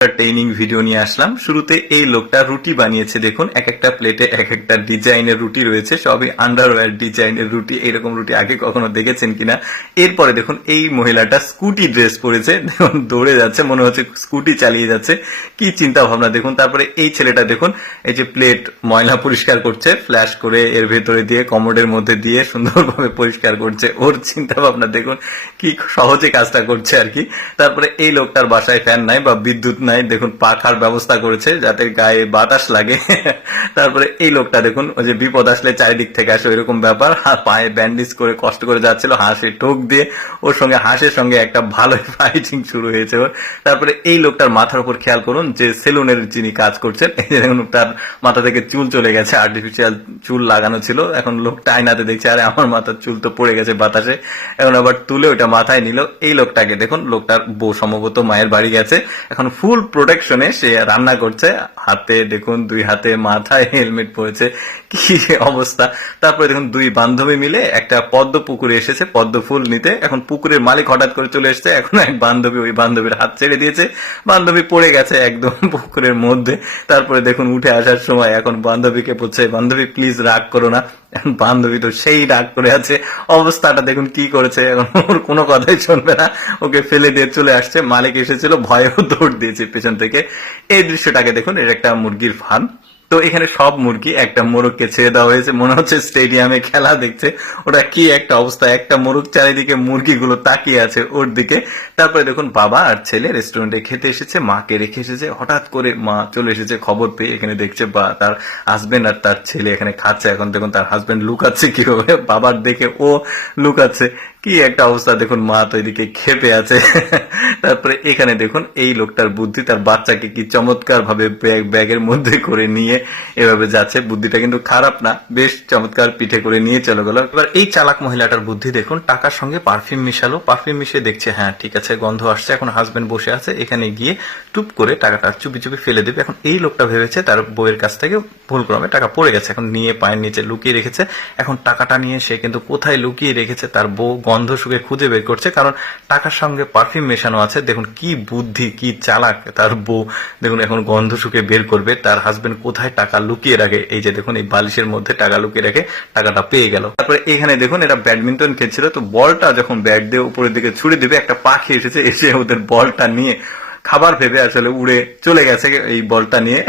Training video নিয়ে আসলাম। শুরুতে এই লোকটা রুটি বানিয়েছে, দেখুন এক একটা প্লেটে এক একটা ডিজাইনের রুটি রয়েছে, সবই আন্ডারওয়্যার ডিজাইনের রুটি। এরকম রুটি আগে কখনো দেখেছেন কিনা। এরপরে দেখুন এই মহিলাটা স্কুটি ড্রেস পরেছে, দেখুন দৌড়ে যাচ্ছে, মনে হচ্ছে স্কুটি চালিয়ে যাচ্ছে, কি চিন্তা ভাবনা দেখুন। তারপরে এই ছেলেটা দেখুন এই যে প্লেট ময়লা পরিষ্কার করছে, ফ্ল্যাশ করে এর ভেতরে দিয়ে কমোডের মধ্যে দিয়ে সুন্দরভাবে পরিষ্কার করছে। ওর চিন্তা ভাবনা দেখুন, কি সহজে কাজটা করছে আর কি। তারপরে এই লোকটার বাসায় ফ্যান নাই বা বিদ্যুৎ নাই, দেখুন পাখার ব্যবস্থা করেছে যাতে গায়ে বাতাস লাগে। তারপরে এই লোকটা দেখুন ওই যে বিপদ আসলে চারিদিক থেকে আসে এরকম ব্যাপার, আর পায়ে ব্যান্ডেজ করে কষ্ট করে যাচ্ছিল, হাঁসে টোক দিয়ে ওর সঙ্গে হাঁসের সঙ্গে একটা ভালো ফাইটিং শুরু হয়েছে ওর। তারপরে এই লোকটার মাথার উপর খেয়াল করুন, যে সেলুনের যিনি কাজ করছেন, এই যে দেখুন তার মাথা থেকে চুল চলে গেছে, আর্টিফিশিয়াল চুল লাগানো ছিল, এখন লোকটা আয়নাতে দেখছে আরে আমার মাথার চুল তো পড়ে গেছে বাতাসে, এখন আবার তুলে ওটা মাথায় নিল। এই লোকটাকে দেখুন, লোকটার বউ সম্ভবত মায়ের বাড়ি গেছে, এখন ফুল প্রোটেকশনে সে রান্না করছে, হাতে দেখুন দুই হাতে মাথায় হেলমেট পরেছে, কি অবস্থা। তারপরে দেখুন দুই বান্ধবী মিলে একটা পদ্ম পুকুরে এসেছে পদ্ম ফুল নিতে, এখন পুকুরের মালিক হঠাৎ করে চলে এসেছে, এখন এক বান্ধবী ওই বান্ধবীর হাত ছেড়ে দিয়েছে, বান্ধবী পড়ে গেছে একদম পুকুরের মধ্যে। তারপরে দেখুন উঠে আসার সময় এখন বান্ধবীকে বলছে, বান্ধবী প্লিজ রাগ করো না। এখন বান্ধবী তো সেই রাগ করে আছে, অবস্থাটা দেখুন কি করেছে, এখন ওর কোনো কথাই শুনবে না, ওকে ফেলে দিয়ে চলে আসছে। মালিক এসেছিল, ভয়েও দৌড় দিয়েছে পেছন থেকে। এই দৃশ্যটাকে দেখুন, এটা একটা মুরগির ফার্ম। তো এখানে সব মুরগি, একটা মোরগকে ছেড়ে দেওয়া হয়েছে, মনে হচ্ছে স্টেডিয়ামে খেলা দেখছে। ওটা কি একটা অবস্থা, একটা মোরগ চারিদিকে মুরগিগুলো তাকিয়ে আছে ওর দিকে। তারপরে দেখুন বাবা আর ছেলে রেস্টুরেন্টে খেতে এসেছে, মাকে রেখে এসেছে, হঠাৎ করে মা চলে এসেছে খবর পেয়ে, এখানে দেখছে বা তার হাজবেন্ড আর তার ছেলে এখানে খাচ্ছে। এখন দেখুন তার হাজবেন্ড লুকাচ্ছে কিভাবে, বাবার দেখে ও লুকাচ্ছে, কি একটা অবস্থা দেখুন। মা তো এদিকে খেপে আছে। তারপরে এখানে দেখুন এই লোকটার বুদ্ধি, তার বাচ্চাকে কি চমৎকার ভাবে ব্যাগের মধ্যে করে নিয়ে এভাবে যাচ্ছে, বুদ্ধিটা কিন্তু খারাপ না, বেশ চমৎকার পিঠে করে নিয়ে চলে গেল। এবার এই চালাক মহিলাটার বুদ্ধি দেখুন, টাকার সঙ্গে পারফিউম মিশালো, পারফিউম মিশিয়ে দেখছে হ্যাঁ ঠিক আছে গন্ধ আসছে, এখন হাজবেন্ড বসে আছে, এখানে গিয়ে টুপ করে টাকাটা চুপি চুপি ফেলে দেবে। এখন এই লোকটা ভেবেছে তার বউয়ের কাছ থেকে ভুল ক্রমে টাকা পড়ে গেছে, এখন নিয়ে পায়ের নিচে লুকিয়ে রেখেছে। এখন টাকাটা নিয়ে সে কিন্তু কোথায় লুকিয়ে রেখেছে তার বউ গন্ধ শুকে খুঁজে বের করছে, কারণ টাকার সঙ্গে পারফিউম মেশানো আছে। দেখুন কি বুদ্ধি, কি চালাক তার বউ, দেখুন এখন গন্ধ শুকে বের করবে তার হাজবেন্ড কোথায় টাকা লুকিয়ে রাখে। এই যে দেখুন এই বালিশের মধ্যে টাকা লুকিয়ে রাখে, টাকাটা পেয়ে গেল। তারপরে এখানে দেখুন এরা ব্যাডমিন্টন খেলছিল, তো বলটা যখন ব্যাট দিয়ে উপরের দিকে ছুড়ে দিবে, একটা পাখি এসেছে, এসে ওদের বলটা নিয়ে খাবার ভেবে আসলে উড়ে চলে গেছে এই বলটা নিয়ে।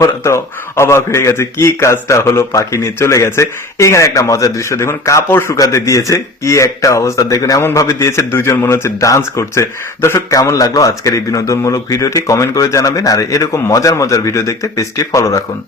ওরা তো অবাক হয়ে গেছে, কি কাজটা হলো, পাখি নিয়ে চলে গেছে। এখানে একটা মজার দৃশ্য দেখুন, কাপড় শুকাতে দিয়েছে, কি একটা অবস্থা দেখুন, এমন ভাবে দিয়েছে দুইজন মনে হচ্ছে ডান্স করছে। দর্শক কেমন লাগলো আজকের এই বিনোদনমূলক ভিডিওটি কমেন্ট করে জানাবেন, আর এরকম মজার মজার ভিডিও দেখতে পেজটি ফলো রাখুন।